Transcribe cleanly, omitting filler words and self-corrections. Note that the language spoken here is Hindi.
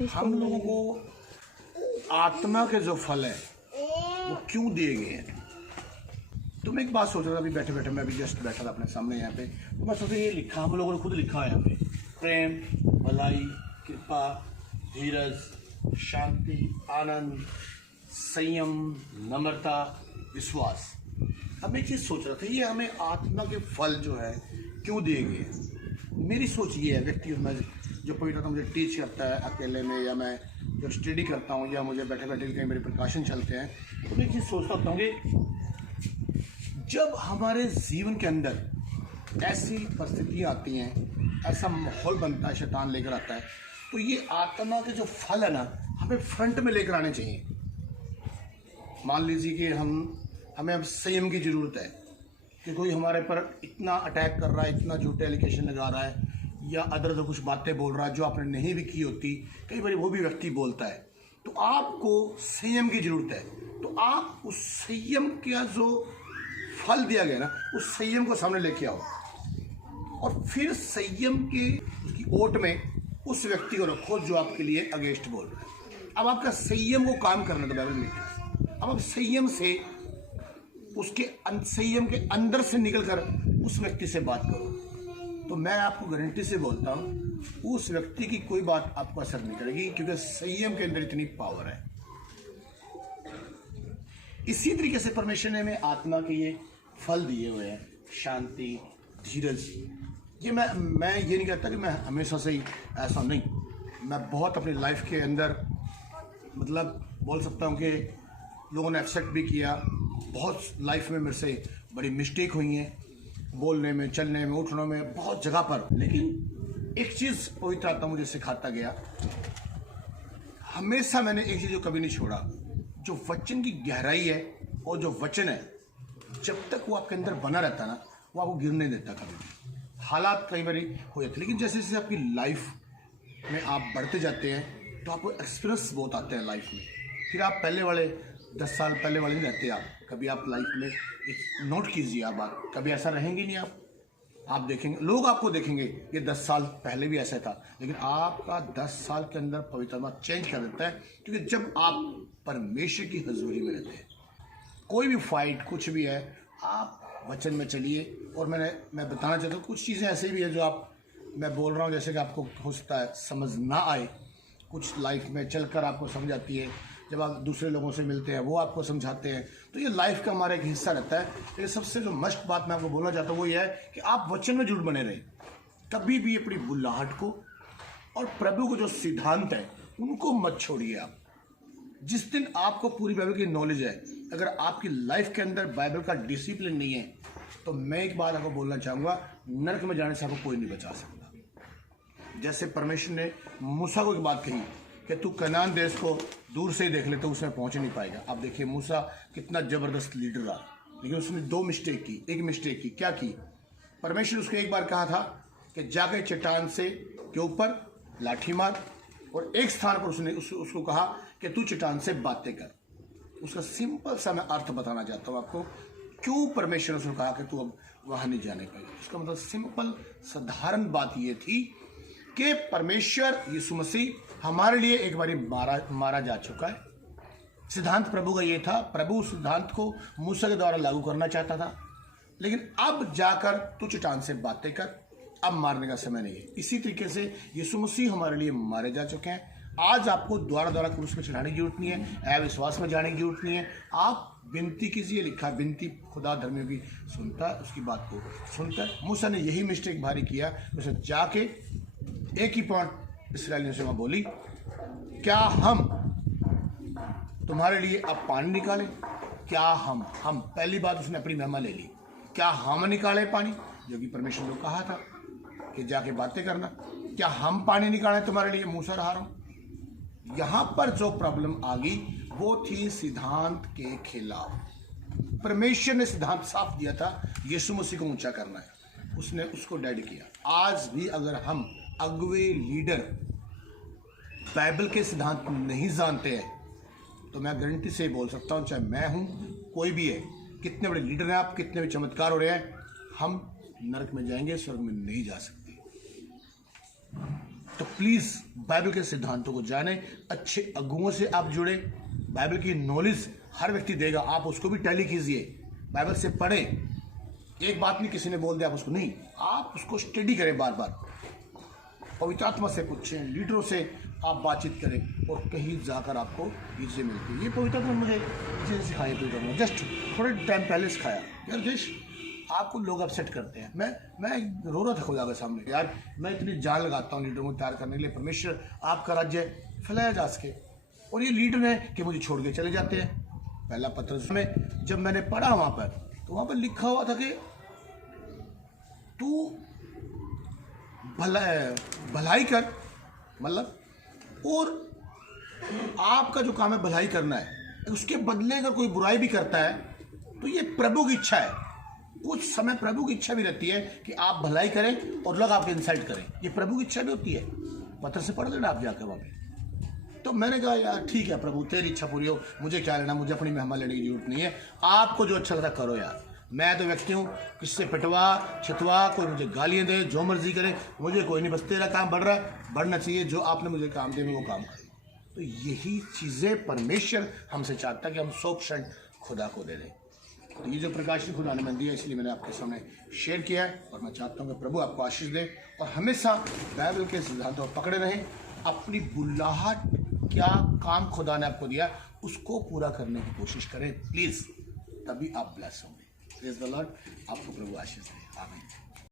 हम लोगों को आत्मा के जो फल है वो क्यों दिए गए हैं। तो मैं एक बात सोच रहा था, अभी बैठे बैठे मैं अभी जस्ट बैठा था अपने सामने यहाँ पे, तो मैं सोचा ये लिखा, हम लोगों ने खुद लिखा है यहाँ पे, प्रेम, भलाई, कृपा, धीरज, शांति, आनंद, संयम, नम्रता, विश्वास। अब मैं एक चीज़ सोच रहा था, ये हमें आत्मा के फल जो है क्यों दिए गए हैं। मेरी सोच ये है, व्यक्तिगत मैं जो पवित्रता मुझे टीच करता है अकेले में, या मैं जब स्टडी करता हूँ, या मुझे बैठे बैठे कहीं मेरे प्रकाशन चलते हैं, तो मैं एक चीज़ सोचता हूँ कि जब हमारे जीवन के अंदर ऐसी परिस्थितियाँ आती हैं, ऐसा माहौल बनता है, शैतान लेकर आता है, तो ये आत्मा के जो फल है ना, हमें फ्रंट में लेकर आने चाहिए। मान लीजिए कि हमें अब संयम की ज़रूरत है कि कोई हमारे पर इतना अटैक कर रहा है, इतना झूठे एलिगेशन लगा रहा है, या अदर कुछ बातें बोल रहा है जो आपने नहीं भी की होती, कई बार वो भी व्यक्ति बोलता है, तो आपको संयम की ज़रूरत है। तो आप उस संयम का जो फल दिया गया ना, उस संयम को सामने लेके आओ, और फिर संयम के उसकी ओट में उस व्यक्ति को रखो जो आपके लिए अगेंस्ट बोल रहा है। अब आपका संयम को काम करना था बाइबल में। अब आप संयम से उसके संयम के अंदर से निकलकर उस व्यक्ति से बात करो, तो मैं आपको गारंटी से बोलता हूँ उस व्यक्ति की कोई बात आपको असर नहीं करेगी, क्योंकि संयम के अंदर इतनी पावर है। इसी तरीके से परमेश्वर ने हमें आत्मा के ये फल दिए हुए हैं, शांति, धीरज। ये मैं ये नहीं कहता कि मैं हमेशा से ही ऐसा नहीं, मैं बहुत अपनी लाइफ के अंदर मतलब बोल सकता हूँ कि लोगों ने एक्सेप्ट भी किया। बहुत लाइफ में मेरे से बड़ी मिस्टेक हुई हैं, बोलने में, चलने में, उठने में, बहुत जगह पर। लेकिन एक चीज़ पवित्र आत्मा मुझे सिखाता गया, हमेशा मैंने एक चीज़ को कभी नहीं छोड़ा, जो वचन की गहराई है और जो वचन है, जब तक वो आपके अंदर बना रहता ना, वो आपको गिरने देता कभी भी। हालात कई बार हो जाते, लेकिन जैसे जैसे आपकी लाइफ में आप बढ़ते जाते हैं तो आपको एक्सपीरियंस बहुत आते हैं लाइफ में। फिर आप पहले वाले 10 साल पहले वाले नहीं रहते। आप कभी आप लाइफ में नोट कीजिए, आप बात कभी ऐसा रहेंगे नहीं। आप देखेंगे, लोग आपको देखेंगे ये 10 साल पहले भी ऐसा था, लेकिन आपका 10 साल के अंदर पवित्र आत्मा चेंज कर देता है, क्योंकि जब आप परमेश्वर की हजूरी में रहते हैं, कोई भी फाइट कुछ भी है, आप वचन में चलिए। और मैं बताना चाहता हूँ कुछ चीज़ें ऐसे भी है जो मैं बोल रहा हूँ, जैसे कि आपको हो सकता है समझ ना आए, कुछ लाइफ में चलकर आपको समझ आती है, जब आप दूसरे लोगों से मिलते हैं वो आपको समझाते हैं, तो ये लाइफ का हमारा एक हिस्सा रहता है। लेकिन सबसे जो मस्ट बात मैं आपको बोलना चाहता हूँ वो ये है कि आप वचन में जुड़ बने रहें, कभी भी अपनी बुलाहट को और प्रभु को जो सिद्धांत है उनको मत छोड़िए। आप जिस दिन आपको पूरी बाइबल की नॉलेज है, अगर आपकी लाइफ के अंदर बाइबल का डिसिप्लिन नहीं है, तो मैं एक बात आपको बोलना चाहूँगा, नरक में जाने से आपको कोई नहीं बचा सकता। जैसे परमेश्वर ने मूसा को एक बात कही कि तू कनान देश को दूर से ही देख ले, तो उसमें पहुंच नहीं पाएगा। आप देखिए मूसा कितना जबरदस्त लीडर रहा, लेकिन उसने 2 मिस्टेक की। एक मिस्टेक की, क्या की? परमेश्वर उसको एक बार कहा था कि जाके चट्टान से के ऊपर लाठी मार, और एक स्थान पर उसने उसको कहा कि तू चट्टान से बातें कर। उसका सिंपल सा मैं अर्थ बताना चाहता हूँ आपको, क्यों परमेश्वर ने उसने कहा कि तू अब वहां नहीं जाने पाएगा। उसका मतलब सिंपल साधारण बात ये थी कि परमेश्वर यीशु मसीह हमारे लिए एक बारी मारा जा चुका है। सिद्धांत प्रभु का ये था, प्रभु सिद्धांत को मूसा के द्वारा लागू करना चाहता था, लेकिन अब जाकर तू चट्टान से बातें कर, अब मारने का समय नहीं है। इसी तरीके से यीशु मसीह हमारे लिए मारे जा चुके हैं। आज आपको द्वारा क्रूस में चढ़ाने की जरूरत नहीं है, अविश्वास में जाने की जरूरत नहीं है। आप विनती कीजिए, लिखा विनती खुदा धर्मियों की सुनता है, उसकी बात को सुनता है। मूसा ने यही मिस्टेक भारी किया, उसे जाके एक ही पॉइंट इस्राएलियों से वहां बोली, क्या हम तुम्हारे लिए अब पानी निकालें? क्या हम पहली बात उसने अपनी महिमा ले ली, क्या हम निकाले पानी, जो कि परमेश्वर ने कहा था कि जाके बातें करना, क्या हम पानी निकालें तुम्हारे लिए? मूसा रहा हूं। यहां पर जो प्रॉब्लम आ गई वो थी सिद्धांत के खिलाफ। परमेश्वर ने सिद्धांत साफ दिया था, यीशु मसीह को ऊंचा करना है, उसने उसको डेड किया। आज भी अगर हम अगुवे लीडर बाइबल के सिद्धांत नहीं जानते हैं, तो मैं गारंटी से बोल सकता हूं, चाहे मैं हूं, कोई भी है, कितने बड़े लीडर हैं आप, कितने भी चमत्कार हो रहे हैं, हम नरक में जाएंगे, स्वर्ग में नहीं जा सकते। तो प्लीज़ बाइबल के सिद्धांतों को जाने, अच्छे अगुओं से आप जुड़े, बाइबल की नॉलेज हर व्यक्ति देगा, आप उसको भी टैली कीजिए, बाइबल से पढ़ें। एक बात नहीं किसी ने बोल दिया आप उसको नहीं, आप उसको स्टडी करें, बार बार पवित्र आत्मा से पूछें, लीडरों से आप बातचीत करें, और कहीं जाकर आपको ये चीज़ें मिलती है। ये पवित्र आत्मा मुझे चीज़ें सिखाई, पवित्र आत्मा जस्ट थोड़े टाइम पहले सिखाया। यार देश आपको लोग अपसेट करते हैं, मैं रो रहा था खुदा के सामने, यार मैं इतनी जान लगाता हूँ लीडरों को तैयार करने के लिए, परमेश्वर आपका राज्य फैलाया जा सके, और ये लीडर हैं कि मुझे छोड़ के चले जाते हैं। पहला पत्र में जब मैंने पढ़ा वहाँ पर, तो वहाँ पर लिखा हुआ था कि तू भलाई कर, मतलब, और आपका जो काम है भलाई करना है, उसके बदले अगर कोई बुराई भी करता है तो ये प्रभु की इच्छा है। कुछ समय प्रभु की इच्छा भी रहती है कि आप भलाई करें और लोग आपके इंसल्ट करें, ये प्रभु की इच्छा भी होती है। पत्र से पढ़ लेना आप जाकर वहाँ पे। तो मैंने कहा यार ठीक है प्रभु, तेरी इच्छा पूरी हो, मुझे क्या लेना, मुझे अपनी मेहमान लेने की जरूरत नहीं है, आपको जो अच्छा लगता करो यार। मैं तो व्यक्ति हूँ, किससे पिटवा छितवा, कोई मुझे गालियाँ दे, जो मर्जी करे, मुझे कोई नहीं, बस तेरा काम बढ़ रहा है, बढ़ना चाहिए, जो आपने मुझे काम दिया मैं वो काम करूँ। तो यही चीज़ें परमेश्वर हमसे चाहता है कि हम 100% खुदा को दे दें। तो ये जो प्रकाश खुदा ने मैंने दिया, इसलिए मैंने आपके सामने शेयर किया है, और मैं चाहता हूँ कि प्रभु आपको आशीष दे, और हमेशा बाइबल के सिद्धांतों को पकड़े रहें। अपनी बुलाहट, क्या काम खुदा ने आपको दिया, उसको पूरा करने की कोशिश करें प्लीज़, तभी आप ब्लेस होंगे। प्रेज़ द लॉर्ड, आपको प्रभु आशीष दे। आमीन।